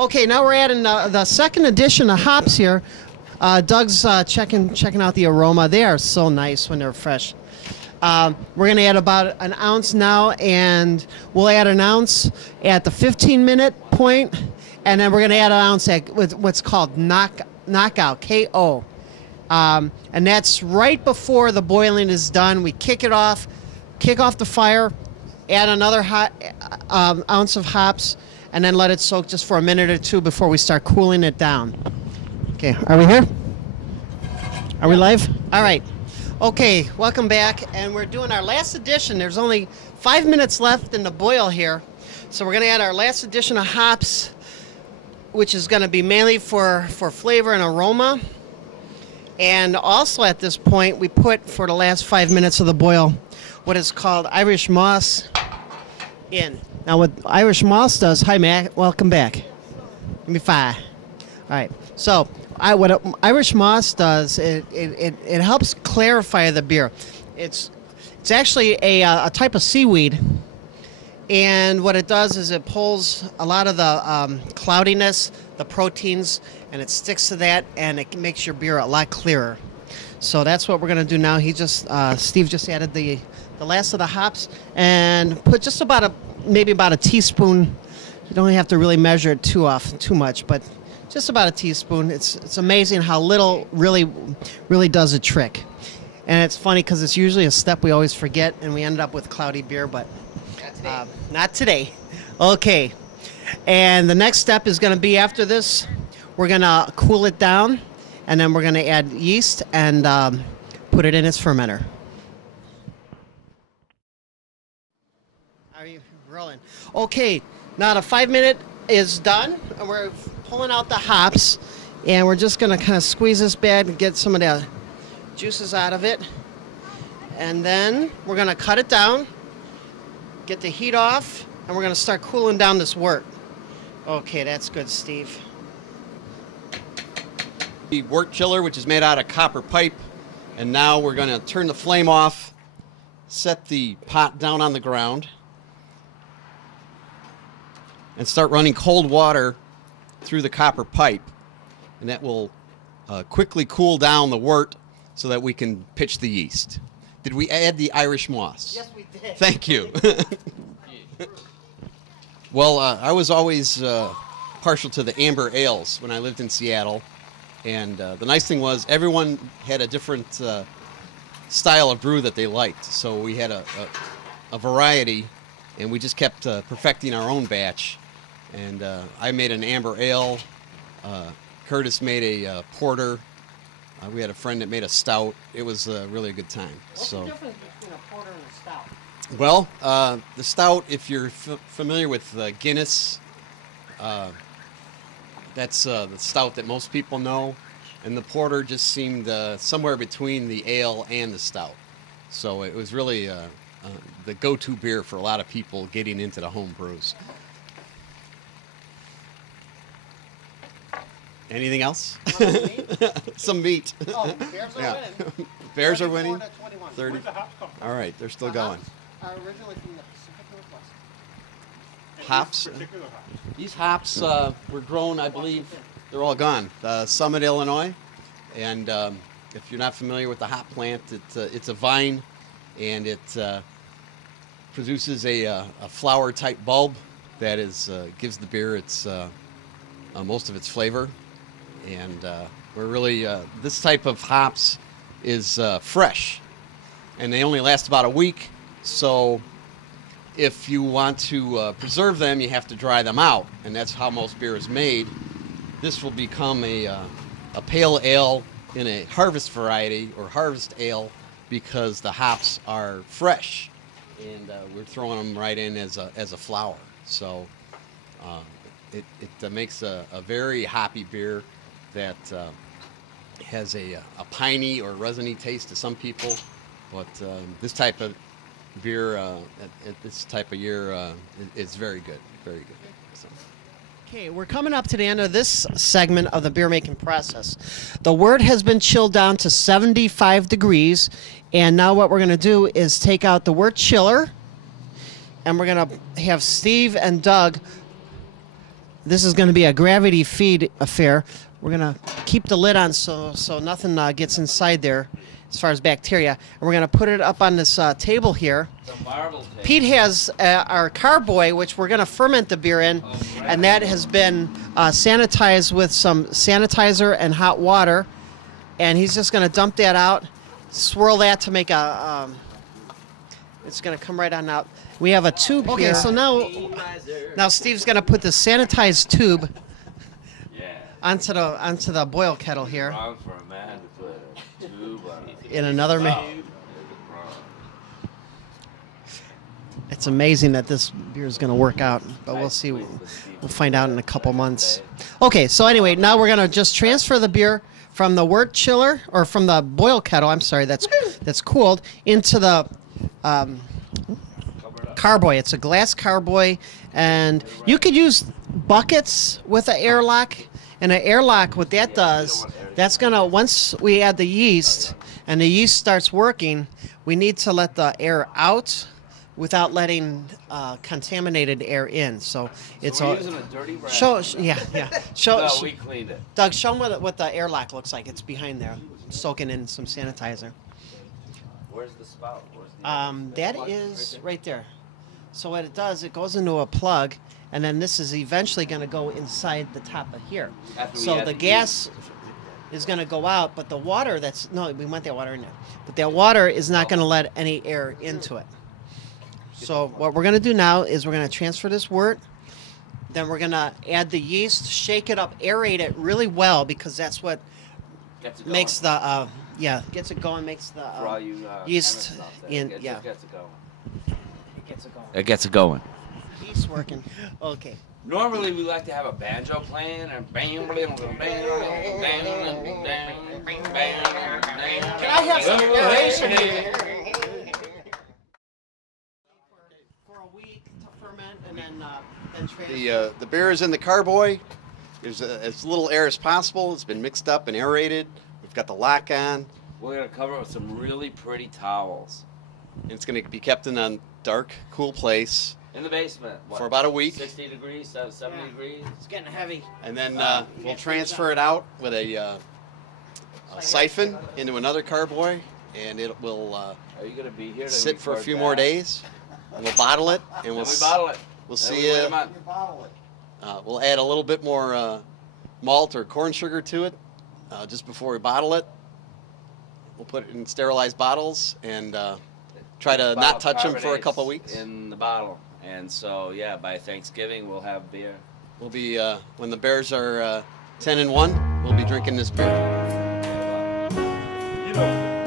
Okay, now we're adding the second edition of hops here. Doug's checking out the aroma. They are so nice when they're fresh. We're going to add about an ounce now, and we'll add an ounce at the 15-minute point, and then we're going to add an ounce at with what's called knockout, KO. And that's right before the boiling is done. We kick off the fire, add another ounce of hops, and then let it soak just for a minute or two before we start cooling it down. Okay, are we here? Are we live? All right. Okay, welcome back, and we're doing our last edition. There's only 5 minutes left in the boil here, so we're going to add our last edition of hops, which is going to be mainly for flavor and aroma. And also at this point, we put, for the last 5 minutes of the boil, what is called Irish moss in. Now what Irish moss does, hi Matt, welcome back. Give me 5. All right, so what Irish moss does, it helps clarify the beer. It's actually a type of seaweed, and what it does is it pulls a lot of the cloudiness, the proteins, and it sticks to that, and it makes your beer a lot clearer. So that's what we're gonna do now. Steve just added the last of the hops and put just about maybe about a teaspoon. You don't have to really measure it too much, but just about a teaspoon. It's amazing how little really does a trick. And it's funny because it's usually a step we always forget, and we end up with cloudy beer, but not today. Okay. And the next step is going to be after this, we're going to cool it down, and then we're going to add yeast and put it in its fermenter. Are you rolling? Okay, now the 5 minute is done, and we're pulling out the hops, and we're just going to kind of squeeze this bad and get some of the juices out of it. And then we're going to cut it down, get the heat off, and we're going to start cooling down this wort. Okay, that's good, Steve. The wort chiller, which is made out of copper pipe, and now we're going to turn the flame off, set the pot down on the ground, and start running cold water through the copper pipe, and that will quickly cool down the wort so that we can pitch the yeast. Did we add the Irish moss? Yes, we did. Thank you. Well, I was always partial to the amber ales when I lived in Seattle, and the nice thing was everyone had a different style of brew that they liked, so we had a variety, and we just kept perfecting our own batch. And I made an amber ale, Curtis made a porter, we had a friend that made a stout. It was really a good time. What's the difference between a porter and a stout? Well, the stout, if you're familiar with Guinness, that's the stout that most people know, and the porter just seemed somewhere between the ale and the stout. So it was really the go-to beer for a lot of people getting into the home brews. Anything else? Some meat. Oh, Bears are winning. Bears are winning? 24-21. 30. All right, they're still going. Are originally from the Pacific Northwest. Hops? These hops were grown, I believe, they're all gone. Summit, Illinois. And if you're not familiar with the hop plant, it's a vine, and it produces a flower-type bulb that gives the beer its most of its flavor. And we're really, this type of hops is fresh, and they only last about a week. So if you want to preserve them, you have to dry them out, and that's how most beer is made. This will become a pale ale in a harvest variety, or harvest ale, because the hops are fresh, and we're throwing them right in as a flower. So it makes a very hoppy beer that has a piney or resiny taste to some people, but this type of beer at this type of year is very good, very good. So. Okay, we're coming up to the end of this segment of the beer making process. The wort has been chilled down to 75 degrees, and now what we're going to do is take out the wort chiller, and we're going to have Steve and Doug this is going to be a gravity feed affair. We're going to keep the lid on so nothing gets inside there as far as bacteria. And we're going to put it up on this table here. Pete has our carboy, which we're going to ferment the beer in, and that has been sanitized with some sanitizer and hot water. And he's just going to dump that out, swirl that to make a, it's going to come right on out. We have a tube here. Okay, so now Steve's going to put the sanitized tube onto the boil kettle here. For a man to put a tube in another It's amazing that this beer is going to work out, but we'll see. We'll find out in a couple months. Okay, so anyway, now we're going to just transfer the beer from the wort chiller, or from the boil kettle, I'm sorry, that's cooled, into the carboy. It's a glass carboy, and you could use buckets with an airlock. And an airlock, what that does, that's going to, once we add the yeast, and the yeast starts working, we need to let the air out without letting contaminated air in. So it's we're using a dirty rag. No, we cleaned it. Doug, show them what the airlock looks like. It's behind there, soaking in some sanitizer. Where's the spout? That is right there. So what it does, it goes into a plug, and then this is eventually going to go inside the top of here. So the gas is going to go out, but the water we want that water in there. But that water is not going to let any air into it. So what we're going to do now is we're going to transfer this wort. Then we're going to add the yeast, shake it up, aerate it really well, because that's what makes the gets it going, makes the yeast in. It gets it going. It gets it going. It gets it going. Yeast working. Okay. Normally we like to have a banjo playing and bang. Can I have some narration here? For a week to ferment, and then transfer. The beer is in the carboy. There's as little air as possible. It's been mixed up and aerated. We've got the lock on. We're going to cover it with some really pretty towels. And it's going to be kept in a dark, cool place. In the basement. For about a week. 60 degrees, 70 degrees. It's getting heavy. And then we'll transfer it out with a siphon into another carboy, and it will Are you going to be here to sit for a few that? more days. And we'll bottle it, and we'll bottle it. We'll see you. We'll add a little bit more malt or corn sugar to it just before we bottle it. We'll put it in sterilized bottles and try to not touch them for a couple weeks. In the bottle. And so, yeah, by Thanksgiving, we'll have beer. We'll be, when the Bears are 10-1, we'll be drinking this beer. You know.